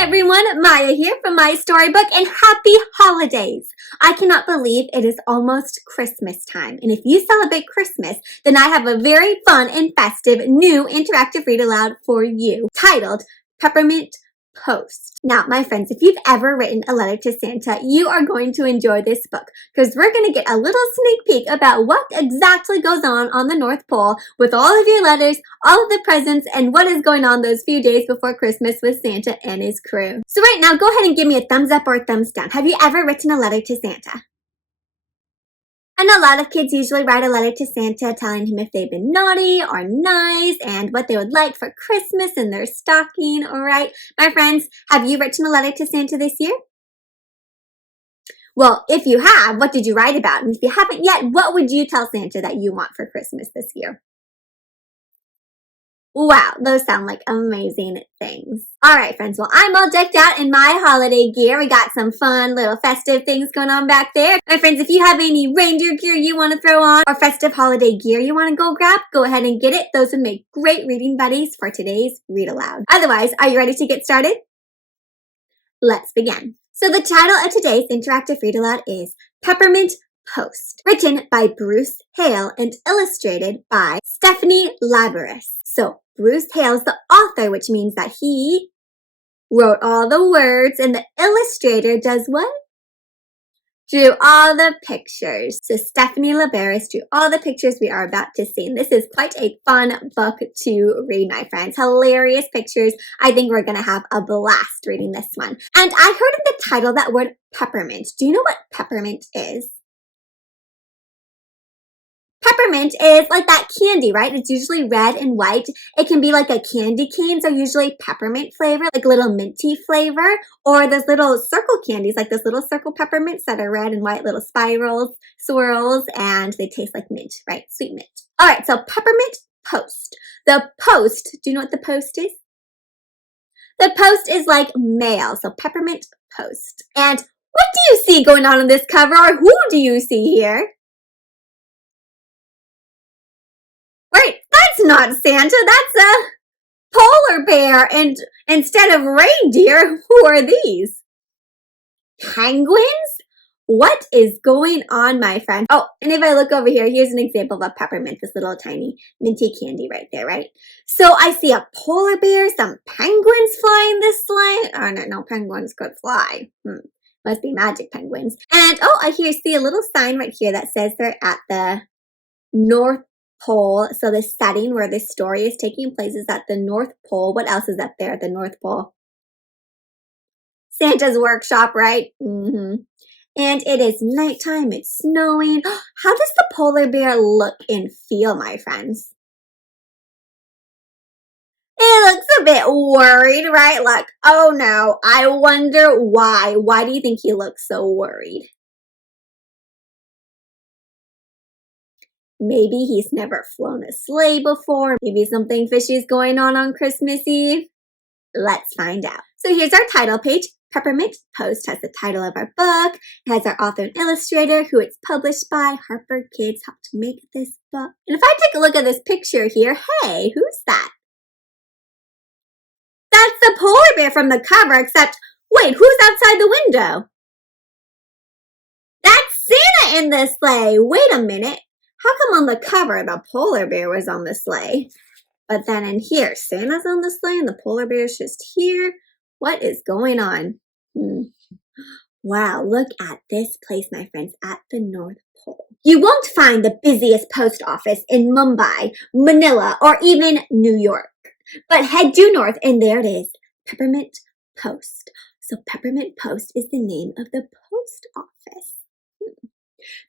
everyone, Maya here from My Storybook, and happy holidays! I cannot believe it is almost Christmas time, and if you celebrate Christmas, then I have a very fun and festive new interactive read aloud for you, titled Peppermint Post. Now, my friends, if you've ever written a letter to Santa, you are going to enjoy this book because we're going to get a little sneak peek about what exactly goes on the North Pole with all of your letters, all of the presents, and what is going on those few days before Christmas with Santa and his crew. So right now, go ahead and give me a thumbs up or a thumbs down. Have you ever written a letter to Santa? I know a lot of kids usually write a letter to Santa telling him if they've been naughty or nice and what they would like for Christmas in their stocking, all right? My friends, have you written a letter to Santa this year? Well, if you have, what did you write about? And if you haven't yet, what would you tell Santa that you want for Christmas this year? Wow, those sound like amazing things. All right, friends, well, I'm all decked out in my holiday gear. We got some fun little festive things going on back there. My friends, if you have any reindeer gear you want to throw on or festive holiday gear you want to go grab, go ahead and get it. Those would make great reading buddies for today's read aloud. Otherwise, are you ready to get started? Let's begin. So the title of today's interactive read aloud is Peppermint Post, written by Bruce Hale and illustrated by Stephanie Laberis. So Bruce Hale is the author, which means that he wrote all the words, and the illustrator does what? Drew all the pictures. So Stephanie Laberis drew all the pictures we are about to see. And this is quite a fun book to read, my friends. Hilarious pictures. I think we're going to have a blast reading this one. And I heard in the title that word peppermint. Do you know what peppermint is? Peppermint is like that candy, right? It's usually red and white. It can be like a candy cane, so usually peppermint flavor, like little minty flavor, or those little circle candies, like those little circle peppermints that are red and white, little spirals, swirls, and they taste like mint, right? Sweet mint. All right, so Peppermint Post. The post, do you know what the post is? The post is like mail, so Peppermint Post. And what do you see going on this cover, or who do you see here? Wait, that's not Santa, that's a polar bear, and instead of reindeer, who are these? Penguins? What is going on, my friend? Oh, and if I look over here, here's an example of a peppermint, this little tiny minty candy right there, right? So I see a polar bear, some penguins flying this sleigh. Oh, no, penguins could fly. Must be magic penguins. And, oh, I see a little sign right here that says they're at the North Pole. So the setting where this story is taking place is at the North Pole. What else is up there at the North Pole? Santa's workshop, right? And it is nighttime. It's snowing. How does the polar bear look and feel, my friends? It looks a bit worried, right? Like, oh no, I wonder why. Why do you think he looks so worried? Maybe he's never flown a sleigh before. Maybe something fishy is going on Christmas Eve. Let's find out. So here's our title page. Peppermint Post has the title of our book. It has our author and illustrator, who it's published by. Harper Kids helped make this book. And if I take a look at this picture here, hey, who's that? That's the polar bear from the cover, except, wait, who's outside the window? That's Santa in the sleigh. Wait a minute. How come on the cover the polar bear was on the sleigh? But then in here, Santa's on the sleigh and the polar bear's just here. What is going on? Wow, look at this place, my friends, at the North Pole. You won't find the busiest post office in Mumbai, Manila, or even New York. But head due north and there it is, Peppermint Post. So Peppermint Post is the name of the post office.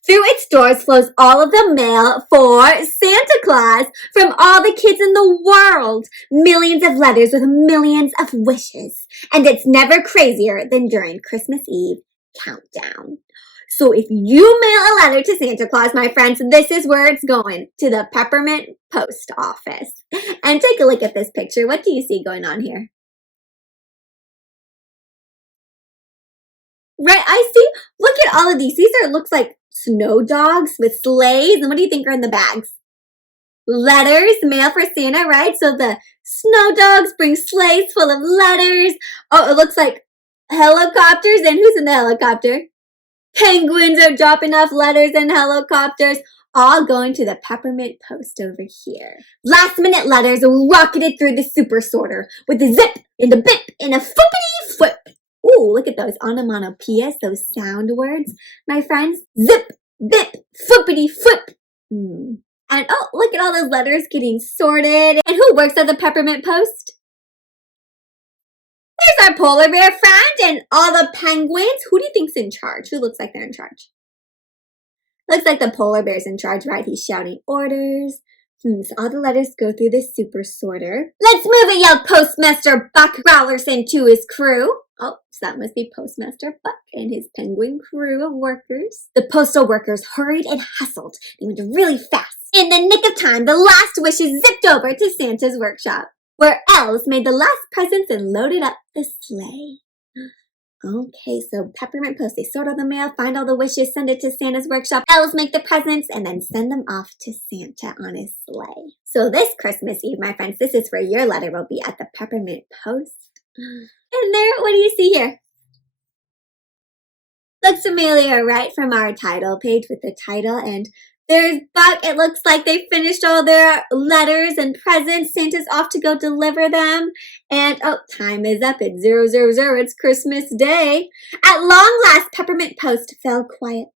Through its doors flows all of the mail for Santa Claus from all the kids in the world. Millions of letters with millions of wishes. And it's never crazier than during Christmas Eve countdown. So if you mail a letter to Santa Claus, my friends, this is where it's going, to the Peppermint Post office. And take a look at this picture. What do you see going on here? Right, I see. Look at all of these. These are, looks like snow dogs with sleighs. And what do you think are in the bags? letters, mail for Santa, right? So the snow dogs bring sleighs full of letters. Oh, it looks like helicopters. And who's in the helicopter? Penguins are dropping off letters and helicopters, all going to the Peppermint Post over here. Last minute letters rocketed through the super sorter with a zip and a bip and a flippity flip. Ooh, look at those onomatopoeias, those sound words, my friends. Zip, bip, flippity flip. And oh, look at all those letters getting sorted. And who works at the Peppermint Post? There's our polar bear friend and all the penguins. Who do you think's in charge? Who looks like they're in charge? Looks like the polar bear's in charge, right? He's shouting orders. So all the letters go through the super sorter. Let's move it, yelled Postmaster Buck Growlerson to his crew. Oh, so that must be Postmaster Buck and his penguin crew of workers. The postal workers hurried and hustled. They went really fast. In the nick of time, the last wishes zipped over to Santa's workshop, where elves made the last presents and loaded up the sleigh. Okay, so Peppermint Post, they sort all the mail, find all the wishes, send it to Santa's workshop. Elves make the presents and then send them off to Santa on his sleigh. So this Christmas Eve, my friends, this is where your letter will be at the Peppermint Post. And there, what do you see here? Looks familiar, right? From our title page with the title. And there's Buck. It looks like they finished all their letters and presents. Santa's off to go deliver them. And, oh, time is up. It's 000. It's Christmas Day. At long last, Peppermint Post fell quiet.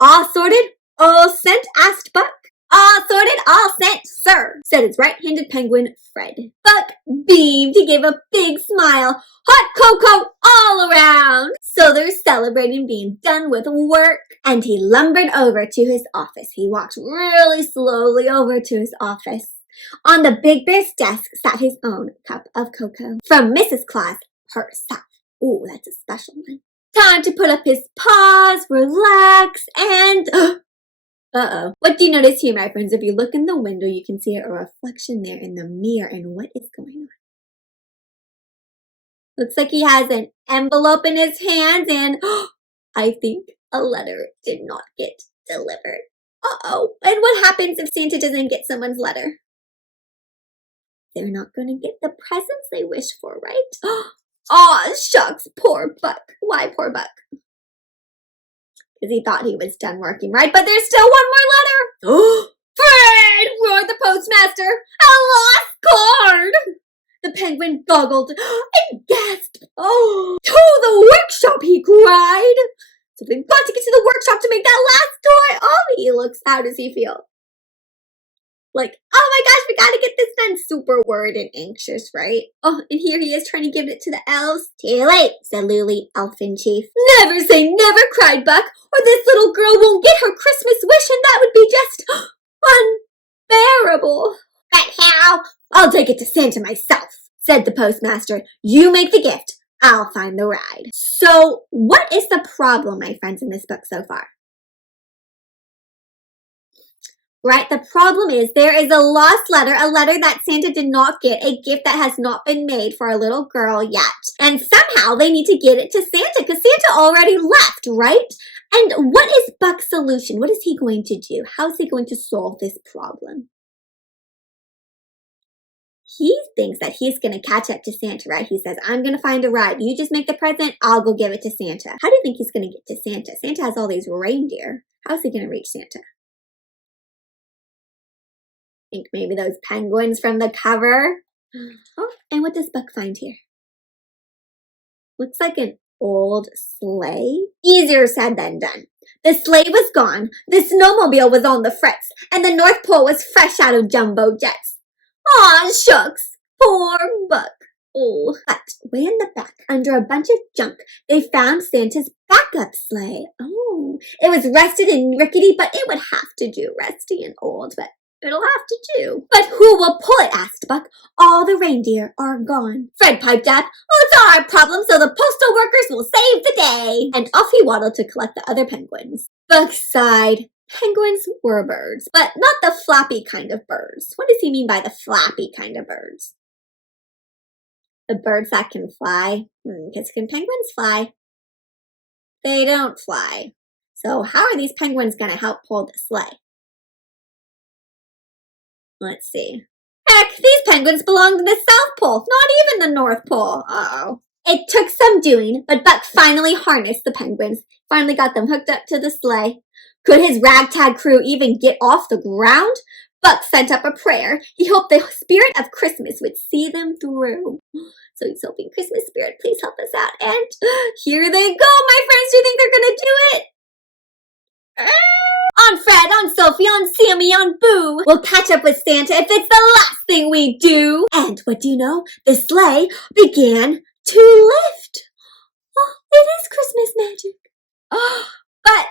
All sorted? All sent? Asked Buck. All sorted, all sent, sir, said his right-handed penguin, Fred. Buck beamed. He gave a big smile. Hot cocoa all around. So they're celebrating being done with work. And he lumbered over to his office. He walked really slowly over to his office. On the big bear's desk sat his own cup of cocoa from Mrs. Claus herself. Ooh, that's a special one. Time to put up his paws, relax, and... Uh-oh. What do you notice here, my friends? If you look in the window, you can see a reflection there in the mirror. And what is going on? Looks like he has an envelope in his hands and I think a letter did not get delivered. Uh-oh. And what happens if Santa doesn't get someone's letter? They're not going to get the presents they wish for, right? Aw, shucks, poor Buck. Why poor Buck? Because he thought he was done working, right? But there's still one more letter. Fred! Roared the postmaster. A lost card! The penguin goggled and gasped. Oh, to the workshop, he cried. So we've got to get to the workshop to make that last toy. Oh, he looks, how does he feel? Like, oh my gosh, we gotta get this done. Super worried and anxious, right? Oh, and here he is trying to give it to the elves. Too late, said Lily, elfin chief. Never say never, cried Buck, or this little girl won't get her Christmas wish, and that would be just unbearable. But how? I'll take it to Santa myself, said the postmaster. You make the gift. I'll find the ride. So, what is the problem, my friends, in this book so far? Right, the problem is there is a lost letter, a letter that Santa did not get, a gift that has not been made for a little girl yet. And somehow they need to get it to Santa because Santa already left, right? And what is Buck's solution? What is he going to do? How is he going to solve this problem? He thinks that he's going to catch up to Santa, right? He says, I'm going to find a ride. You just make the present. I'll go give it to Santa. How do you think he's going to get to Santa? Santa has all these reindeer. How is he going to reach Santa? Think maybe those penguins from the cover. Oh, and what does Buck find here? Looks like an old sleigh. Easier said than done. The sleigh was gone, the snowmobile was on the fritz, and the North Pole was fresh out of jumbo jets. Aw, shucks, poor Buck. Oh, but way in the back, under a bunch of junk, they found Santa's backup sleigh. Oh, it was rusted and rickety, but it would have to do. Rusty and old, but it'll have to do. But who will pull it? Asked Buck. All the reindeer are gone. Fred piped up. Well, it's not our problem, so the postal workers will save the day. And off he waddled to collect the other penguins. Buck sighed. Penguins were birds, but not the flappy kind of birds. What does he mean by the flappy kind of birds? The birds that can fly? Because can penguins fly? They don't fly. So how are these penguins going to help pull the sleigh? Let's see. Heck, these penguins belong to the South Pole, not even the North Pole. Uh-oh. It took some doing, but Buck finally harnessed the penguins, finally got them hooked up to the sleigh. Could his ragtag crew even get off the ground? Buck sent up a prayer. He hoped the spirit of Christmas would see them through. So he's hoping, Christmas spirit, please help us out. And here they go, my friends. Do you think they're going to do it? On Fred, on Sophie, on Sammy, on Boo. We'll catch up with Santa if it's the last thing we do. And what do you know? The sleigh began to lift. Oh, it is Christmas magic. Oh, but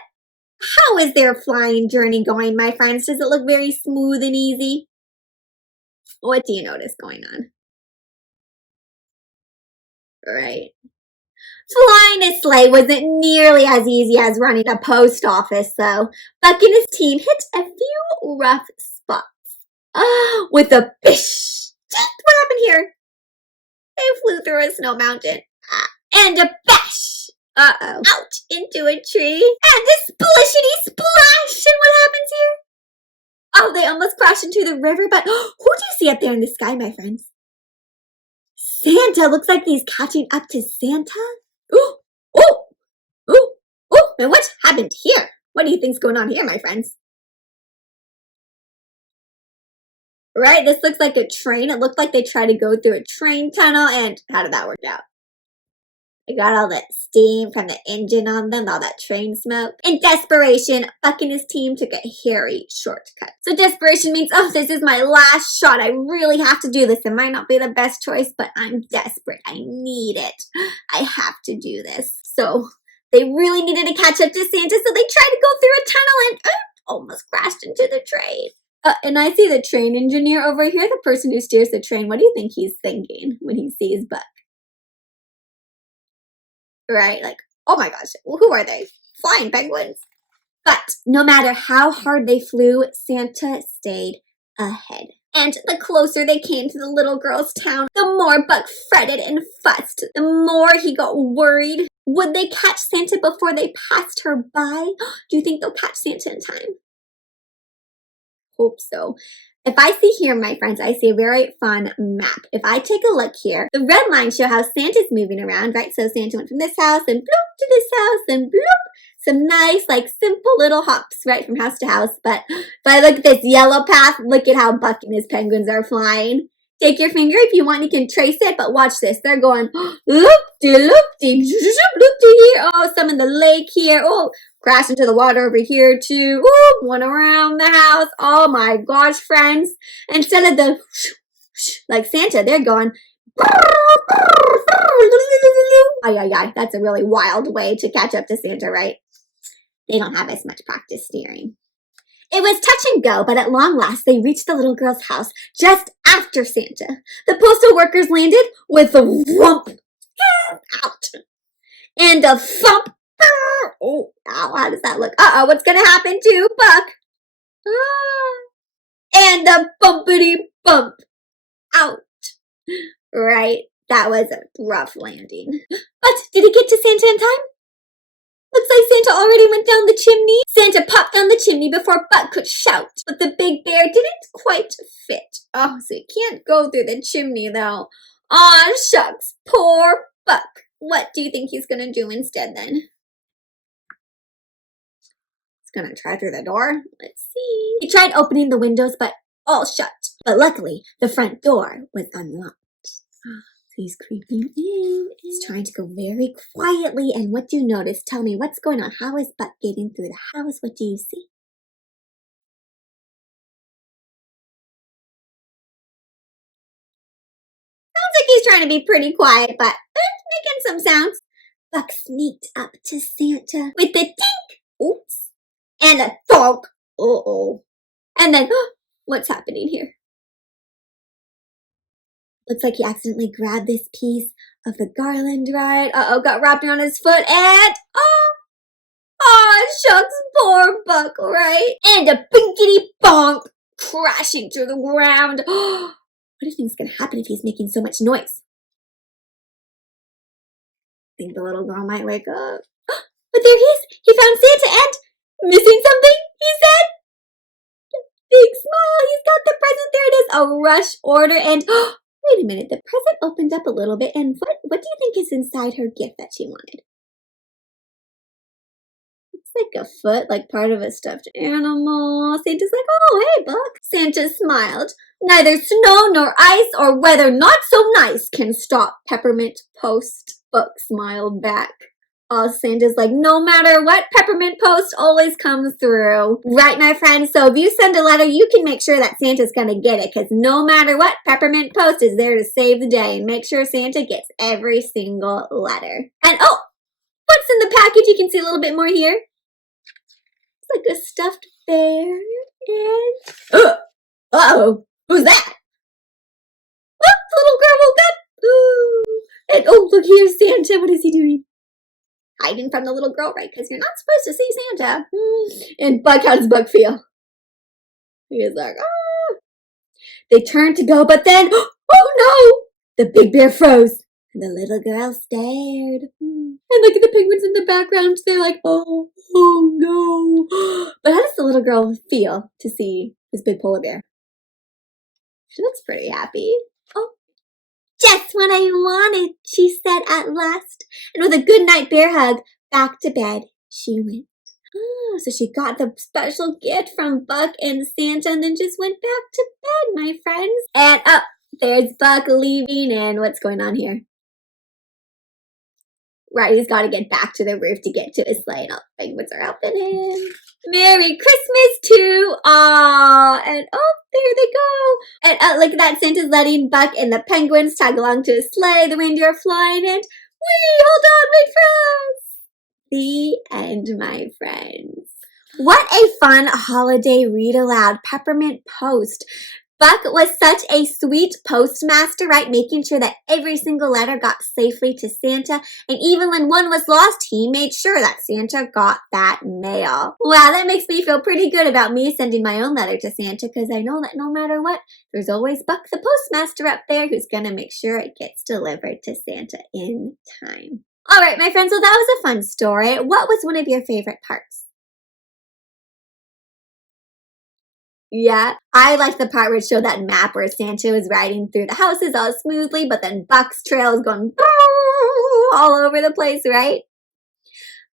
how is their flying journey going, my friends? Does it look very smooth and easy? What do you notice going on? Right. Flying a sleigh wasn't nearly as easy as running a post office, though. Buck and his team hit a few rough spots. With a bish! What happened here? They flew through a snow mountain. And a bash! Uh-oh. Out into a tree. And a splishity splash! And what happens here? Oh, they almost crashed into the river, but who do you see up there in the sky, my friends? Santa! Looks like he's catching up to Santa. Ooh! Oh! Ooh! Oh! And what happened here? What do you think's going on here, my friends? Right? This looks like a train. It looked like they tried to go through a train tunnel, and how did that work out? They got all that steam from the engine on them, all that train smoke. In desperation, Buck and his team took a hairy shortcut. So desperation means, oh, this is my last shot. I really have to do this. It might not be the best choice, but I'm desperate. I need it. I have to do this. So they really needed to catch up to Santa, so they tried to go through a tunnel and almost crashed into the train. And I see the train engineer over here, the person who steers the train. What do you think he's thinking when he sees Buck? Right? Like, oh my gosh, who are they? Flying penguins. But no matter how hard they flew, Santa stayed ahead. And the closer they came to the little girl's town, the more Buck fretted and fussed. The more he got worried. Would they catch Santa before they passed her by? Do you think they'll catch Santa in time? Hope so. If I see here, my friends, I see a very fun map. If I take a look here, the red lines show how Santa's moving around, right? So Santa went from this house and bloop to this house and bloop. Some nice, like, simple little hops, right, from house to house. But if I look at this yellow path, look at how Buck and his penguins are flying. Take your finger if you want, you can trace it, but watch this. They're going loop-de-loop-de, loop-de here. Oh, some in the lake here. Oh, crash into the water over here too. Oh, one around the house. Oh my gosh, friends. Instead of the like Santa, they're going ay. That's a really wild way to catch up to Santa, right? They don't have as much practice steering. It was touch and go, but at long last they reached the little girl's house just after Santa. The postal workers landed with a whump out and a thump. Oh, ow, how does that look? Uh-oh, what's going to happen to Buck? And a bumpity bump out. Right, that was a rough landing. But did he get to Santa in time? Looks like Santa already went down the chimney. Santa popped down the chimney before Buck could shout. But the big bear didn't quite fit. Oh, so he can't go through the chimney, though. Aw, shucks, poor Buck. What do you think he's going to do instead, then? He's going to try through the door. Let's see. He tried opening the windows, but all shut. But luckily, the front door was unlocked. He's creeping in. He's trying to go very quietly. And what do you notice? Tell me, what's going on? How is Buck getting through the house? What do you see? Sounds like he's trying to be pretty quiet, but making some sounds. Buck sneaked up to Santa with a tink, oops, and a thunk, uh-oh. And then, what's happening here? Looks like he accidentally grabbed this piece of the garland, right? Uh-oh, got wrapped around his foot, and shucks, poor Buck, right? And a binkity bonk, crashing through the ground. What do you think's gonna happen if he's making so much noise? Think the little girl might wake up. But there he is! He found Santa and missing something, he said. big smile. He's got the present. There it is. A rush order. And wait a minute. The present opened up a little bit. And what do you think is inside her gift that she wanted? It's like a foot, like part of a stuffed animal. Santa's like, oh, hey, Buck. Santa smiled. Neither snow nor ice or weather not so nice can stop Peppermint Post. Buck smiled back. Santa's like, no matter what, Peppermint Post always comes through. Right, my friends? So if you send a letter, you can make sure that Santa's going to get it, because no matter what, Peppermint Post is there to save the day and make sure Santa gets every single letter. And what's in the package? You can see a little bit more here. It's like a stuffed bear. And uh-oh, who's that? Oh, the little girl woke up. And look, here's Santa. What is he doing? Hiding from the little girl, right? Because you're not supposed to see Santa. And Buck, how does Buck feel? He's like, ah. They turned to go, but then, oh no! The big bear froze. And the little girl stared. And look at the penguins in the background. They're like, oh no. But how does the little girl feel to see this big polar bear? She looks pretty happy. Oh, just what I wanted, she said at last. And with a good night bear hug, back to bed she went. So she got the special gift from Buck and Santa and then just went back to bed, my friends. And there's Buck leaving, and what's going on here? Right, he's got to get back to the roof to get to his sleigh. And all the penguins are helping him. Merry Christmas to all. And there they go. And look at that. Santa's letting Buck and the penguins tag along to his sleigh. The reindeer are flying, and hold on, wait for us. The end, my friends. What a fun holiday read aloud. Peppermint Post. Buck was such a sweet postmaster, right? Making sure that every single letter got safely to Santa. And even when one was lost, he made sure that Santa got that mail. Wow, that makes me feel pretty good about me sending my own letter to Santa, because I know that no matter what, there's always Buck the postmaster up there who's going to make sure it gets delivered to Santa in time. All right, my friends, well, that was a fun story. What was one of your favorite parts? Yeah, I liked the part where it showed that map where Santa was riding through the houses all smoothly, but then Buck's trail is going all over the place, right?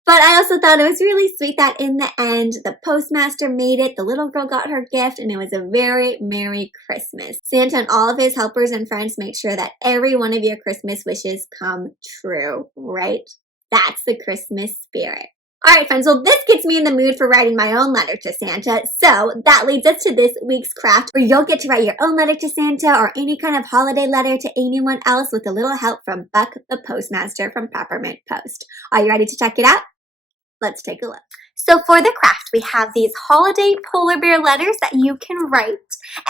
But I also thought it was really sweet that in the end, the postmaster made it, the little girl got her gift, and it was a very Merry Christmas. Santa and all of his helpers and friends make sure that every one of your Christmas wishes come true, right? That's the Christmas spirit. All right, friends, well, this gets me in the mood for writing my own letter to Santa. So that leads us to this week's craft, where you'll get to write your own letter to Santa or any kind of holiday letter to anyone else with a little help from Buck the Postmaster from Peppermint Post. Are you ready to check it out? Let's take a look. So for the craft, we have these holiday polar bear letters that you can write.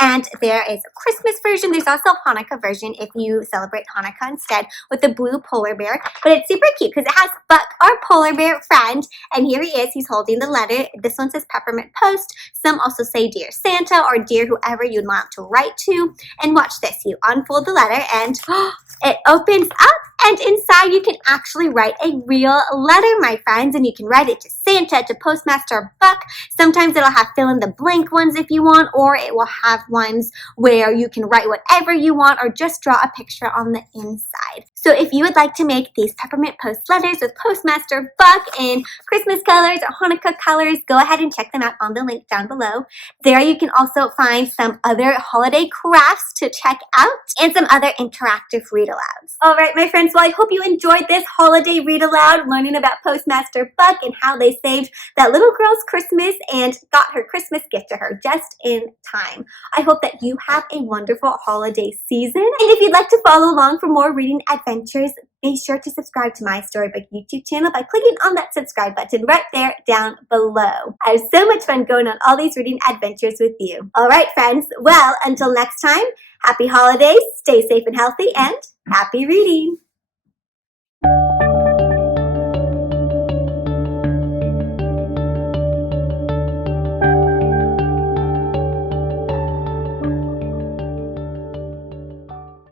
And there is a Christmas version. There's also a Hanukkah version if you celebrate Hanukkah instead, with the blue polar bear. But it's super cute because it has Buck, our polar bear friend. And here he is. He's holding the letter. This one says Peppermint Post. Some also say Dear Santa or Dear whoever you'd want to write to. And watch this. You unfold the letter and it opens up. And inside you can actually write a real letter, my friends, and you can write it to Santa, to Postmaster Buck. Sometimes it'll have fill in the blank ones if you want, or it will have ones where you can write whatever you want or just draw a picture on the inside. So if you would like to make these Peppermint Post letters with Postmaster Buck in Christmas colors or Hanukkah colors, go ahead and check them out on the link down below. There you can also find some other holiday crafts to check out and some other interactive read-alouds. All right, my friends, well, I hope you enjoyed this holiday read-aloud, learning about Postmaster Buck and how they saved that little girl's Christmas and got her Christmas gift to her just in time. I hope that you have a wonderful holiday season. And if you'd like to follow along for more reading adventures, be sure to subscribe to my Storybook YouTube channel by clicking on that subscribe button right there down below. I have so much fun going on all these reading adventures with you. All right, friends. Well, until next time, happy holidays, stay safe and healthy, and happy reading.